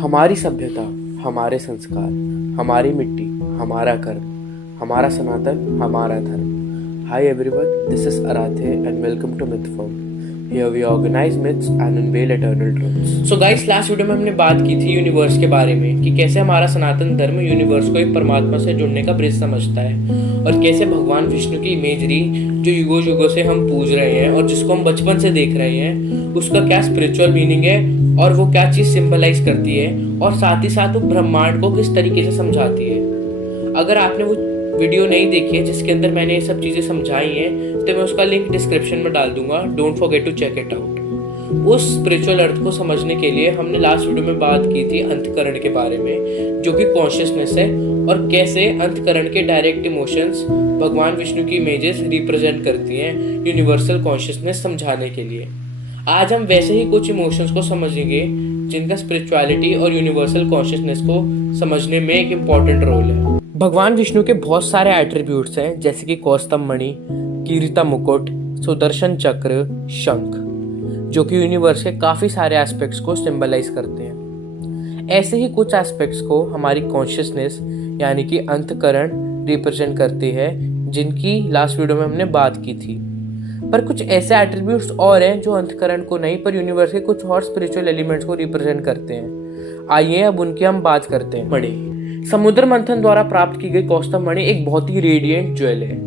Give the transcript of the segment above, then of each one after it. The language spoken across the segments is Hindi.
हमारी सभ्यता, हमारे संस्कार, हमारी मिट्टी, हमारा कर्म, हमारा सनातन, हमारा धर्म। Hi everyone, this is Arathe and welcome to Mythform. Here we organize myths and unveil eternal truths. So guys, last video में हमने बात की थी यूनिवर्स के बारे में कि कैसे हमारा सनातन धर्म यूनिवर्स को एक परमात्मा से जुड़ने का ब्रिज समझता है और कैसे भगवान विष्णु की इमेजरी जो युगों युगों से हम पूज रहे हैं और जिसको हम बचपन से देख रहे हैं उसका क्या स्पिरिचुअल मीनिंग है और वो क्या चीज़ सिंबलाइज करती है और साथ ही साथ वो ब्रह्मांड को किस तरीके से समझाती है। अगर आपने वो वीडियो नहीं देखी है जिसके अंदर मैंने ये सब चीज़ें समझाई हैं तो मैं उसका लिंक डिस्क्रिप्शन में डाल दूंगा। Don't forget to check it out. उस स्पिरिचुअल अर्थ को समझने के लिए हमने लास्ट वीडियो में बात की थी अंतकरण के बारे में, जो कि कॉन्शियसनेस है और कैसे अंतकरण के डायरेक्ट इमोशंस भगवान विष्णु की इमेजेस रिप्रेजेंट करती हैं यूनिवर्सल कॉन्शियसनेस समझाने के लिए। आज हम वैसे ही कुछ इमोशंस को समझेंगे जिनका स्पिरिचुअलिटी और यूनिवर्सल कॉन्शियसनेस को समझने में एक इम्पॉर्टेंट रोल है। भगवान विष्णु के बहुत सारे एट्रीब्यूट्स हैं जैसे कि कौस्तभ मणि, कीर्ता मुकुट, सुदर्शन चक्र, शंख, जो कि यूनिवर्स के काफ़ी सारे एस्पेक्ट्स को सिंबलाइज करते हैं। ऐसे ही कुछ एस्पेक्ट्स को हमारी कॉन्शियसनेस यानी कि अंतकरण रिप्रेजेंट करती है, जिनकी लास्ट वीडियो में हमने बात की थी। पर कुछ ऐसे एट्रीब्यूट्स और हैं जो अंतकरण को नहीं पर यूनिवर्स के कुछ और स्पिरिचुअल एलिमेंट्स को रिप्रेजेंट करते हैं। आइए अब उनकी हम बात करते हैं। मणि, समुद्र मंथन द्वारा प्राप्त की गई कौस्तभ मणि एक बहुत ही रेडिएंट ज्वेल है।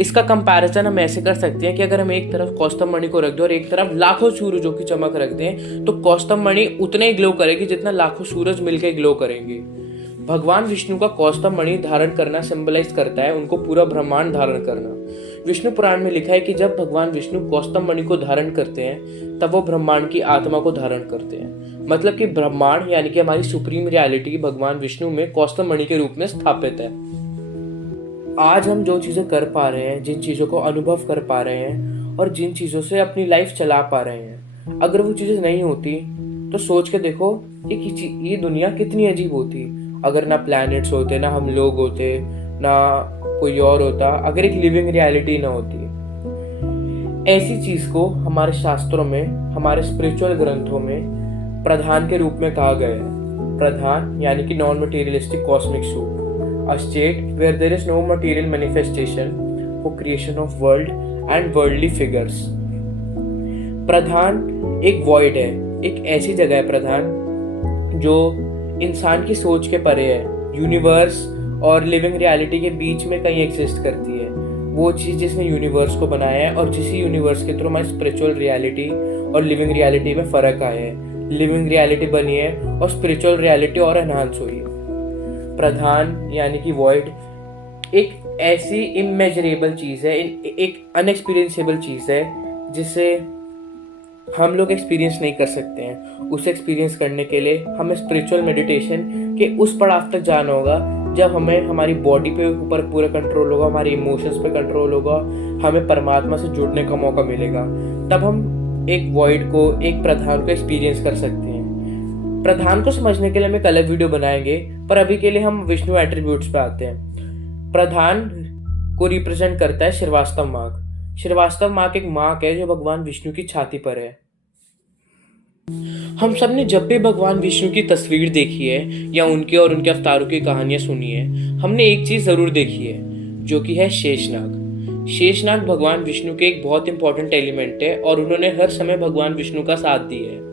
इसका कंपैरिजन हम ऐसे कर सकते हैं कि अगर हम एक तरफ कौस्तभ मणि को रख दें और एक तरफ लाखों सूरजों की चमक रख दें तो कौस्तभ मणि उतने ही ग्लो करेगी जितना लाखों सूरज मिलकर ग्लो करेंगे। भगवान विष्णु का कौस्तभ मणि धारण करना सिंबलाइज करता है उनको पूरा ब्रह्मांड धारण करना। विष्णु पुराण में लिखा है कि जब भगवान विष्णु कौस्तभ मणि को धारण करते हैं तब वो ब्रह्मांड की आत्मा को धारण करते हैं। मतलब कि ब्रह्मांड यानी कि हमारी सुप्रीम रियलिटी भगवान विष्णु में कौस्तभ मणि के रूप में स्थापित है। आज हम जो चीज़ें कर पा रहे हैं, जिन चीज़ों को अनुभव कर पा रहे हैं और जिन चीज़ों से अपनी लाइफ चला पा रहे हैं, अगर वो चीज़ें नहीं होती तो सोच के देखो कि ये दुनिया कितनी अजीब होती। अगर ना प्लैनेट्स होते, ना हम लोग होते, ना कोई और होता, अगर एक लिविंग रियलिटी ना होती। ऐसी चीज़ को हमारे शास्त्रों में, हमारे स्पिरिचुअल ग्रंथों में प्रधान के रूप में कहा गया है। प्रधान यानी कि non materialistic cosmic soup, a state where there is no material manifestation for creation of world and worldly figures। प्रधान एक void है, एक ऐसी जगह है प्रधान जो इंसान की सोच के परे है, यूनिवर्स और लिविंग रियलिटी के बीच में कहीं एग्जिस्ट करती है। वो चीज़ जिसने यूनिवर्स को बनाया है और जिसी यूनिवर्स के थ्रू हमारी स्पिरिचुअल रियलिटी और लिविंग रियलिटी में फ़र्क आया है, लिविंग रियलिटी बनी है और स्पिरिचुअल रियलिटी और एनहांस हुई है। प्रधान यानी कि वॉइड एक ऐसी इमेजरेबल चीज़ है, एक अनएक्सपीरियंसेबल चीज़ है जिसे हम लोग एक्सपीरियंस नहीं कर सकते हैं। उसे एक्सपीरियंस करने के लिए हमें स्पिरिचुअल मेडिटेशन के उस पड़ाव तक जाना होगा जब हमें हमारी बॉडी पे ऊपर पूरा कंट्रोल होगा, हमारी इमोशंस पे कंट्रोल होगा, हमें परमात्मा से जुड़ने का मौका मिलेगा। तब हम एक वॉइड को, एक प्रधान को एक्सपीरियंस कर सकते हैं। प्रधान को समझने के लिए हम एक अलग वीडियो बनाएंगे, पर अभी के लिए हम विष्णु एट्रीब्यूट्स पे आते हैं। प्रधान को रिप्रेजेंट करता है श्रीवास्तव मार्ग। श्रीवास्तव मार्ग एक मार्ग है जो भगवान विष्णु की छाती पर है। हम सब ने जब भी भगवान विष्णु की तस्वीर देखी है या उनके और उनके अवतारों की कहानियां सुनी है, हमने एक चीज जरूर देखी है जो कि है शेषनाग। शेषनाग भगवान विष्णु के एक बहुत इंपॉर्टेंट एलिमेंट है और उन्होंने हर समय भगवान विष्णु का साथ दिया है।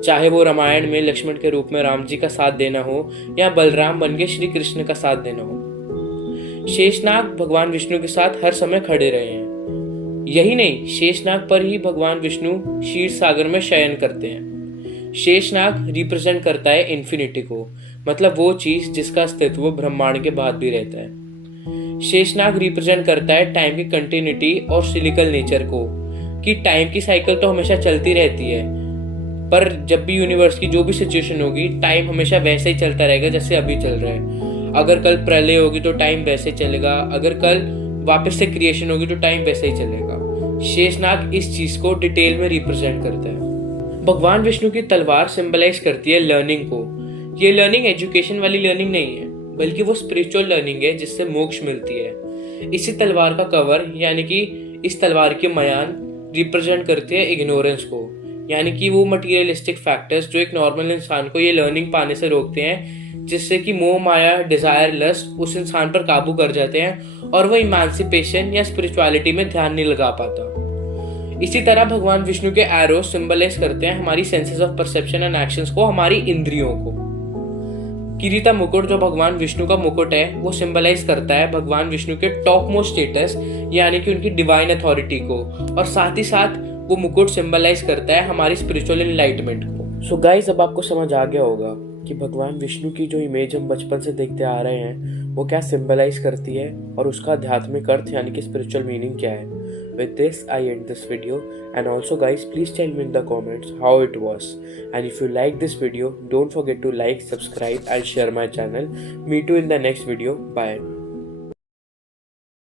चाहे वो रामायण में लक्ष्मण के रूप में राम जी का साथ देना हो या बलराम बन के श्री कृष्ण का साथ देना हो, शेषनाग भगवान विष्णु के साथ हर समय खड़े रहे हैं। यही नहीं, शेषनाग पर ही भगवान विष्णु क्षीर सागर में शयन करते हैं। शेषनाग रिप्रेजेंट करता है इन्फिनिटी को, मतलब वो चीज जिसका अस्तित्व ब्रह्मांड के बाद भी रहता है। शेषनाग रिप्रेजेंट करता है टाइम की कंटिन्यूटी और सिलिकल नेचर को, कि टाइम की साइकिल तो हमेशा चलती रहती है, पर जब भी यूनिवर्स की जो भी सिचुएशन होगी टाइम हमेशा वैसे ही चलता रहेगा जैसे अभी चल रहा है। अगर कल प्रलय होगी तो टाइम वैसे चलेगा, अगर कल वापस से क्रिएशन होगी तो टाइम वैसे ही चलेगा। शेषनाग इस चीज को डिटेल में रिप्रेजेंट करता है। भगवान विष्णु की तलवार सिंबलाइज करती है लर्निंग को। ये लर्निंग एजुकेशन वाली लर्निंग नहीं है, बल्कि वो स्पिरिचुअल लर्निंग है जिससे मोक्ष मिलती है। इसी तलवार का कवर यानी कि इस तलवार की मयान रिप्रेजेंट करती है इग्नोरेंस को, यानी कि वो मटीरियलिस्टिक फैक्टर्स जो एक नॉर्मल इंसान को ये लर्निंग पाने से रोकते हैं, जिससे कि मोह माया, डिजायर, लस्ट उस इंसान पर काबू कर जाते हैं और वो इमांसिपेशन या स्पिरिचुअलिटी में ध्यान नहीं लगा पाता। इसी तरह भगवान विष्णु के एरो सिंबलाइज करते हैं हमारी senses of perception and actions को, हमारी इंद्रियों को। किरीटा मुकुट जो भगवान विष्णु का मुकुट है, वो सिंबलाइज करता है भगवान विष्णु के टॉप मोस्ट स्टेटस यानी कि उनकी डिवाइन अथॉरिटी को, और साथ ही साथ वो मुकुट सिंबलाइज करता है हमारी स्पिरिचुअल एनलाइटमेंट को। सो गाइस, अब आपको समझ आ गया होगा कि भगवान विष्णु की जो इमेज हम बचपन से देखते आ रहे हैं वो क्या सिंबलाइज करती है और उसका आध्यात्मिक अर्थ यानी कि स्पिरिचुअल मीनिंग क्या है। With this, I end this video, and also guys, please tell me in the comments how it was. And if you like this video, don't forget to like, subscribe and share my channel. Meet you in the next video. Bye.